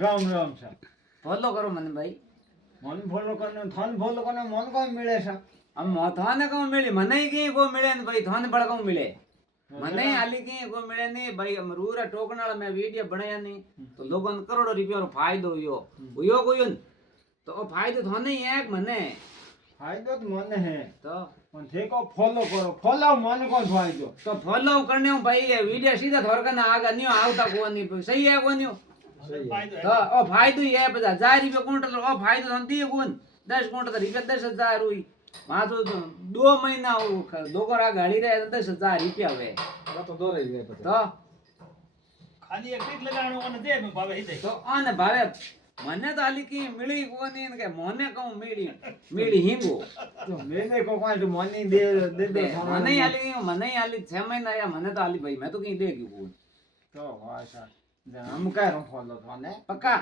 રામ રામ છે ફોલો કરો મને ભાઈ મન ફોલો કરને થન ફોલો કરને મન કોઈ મળે છે આમ થાને કહું મિલી મને કઈ કો મળે ને ભાઈ થાને બળ કહું મળે મને આલી કઈ કો મળે નહીં ભાઈ અમ રૂરા ટોકનાળ મેં વિડિયો બનાયા નહીં તો લોકોને કરોડો રૂપિયાનો ફાયદો યો કોયો ને તો ફાયદો થાને એક મને ફાયદો તો મને હે તો પણ ઠેકો ફોલો કરો ફોલો મને કોણ ફાયદો તો ફોલો કરને હું ભાઈ એ વિડિયો સીધા ધોરકને આગળ ન્યો આવતા કોની સહી હે કોન્યો તો ઓ ફાયદો એ બધા 1000 રૂપિયા કોન્ટલ ઓ ફાયદો થન દી કોન 10 કોન્ટલ રૂપિયા 10000 हुई मातो 2 महीना दोगरा गाड़ी रे 10000 रुपया वे તો દોરાઈ જાય પછી तो ખાલી એક ક્લિક લગાડવાનો અને દે મે ભાવે હી દે तो आने भावे मने तो आली की मिली कोनी ने के मोने कहूं मिली हिंगो તો મેને કો કોઈ તો મને દે દે मने आली 6 महीना या मने तो आली भाई मैं तो कहीं दे गयो તો વાહ સર हम कह रहा हूं फॉलो थाने पक्का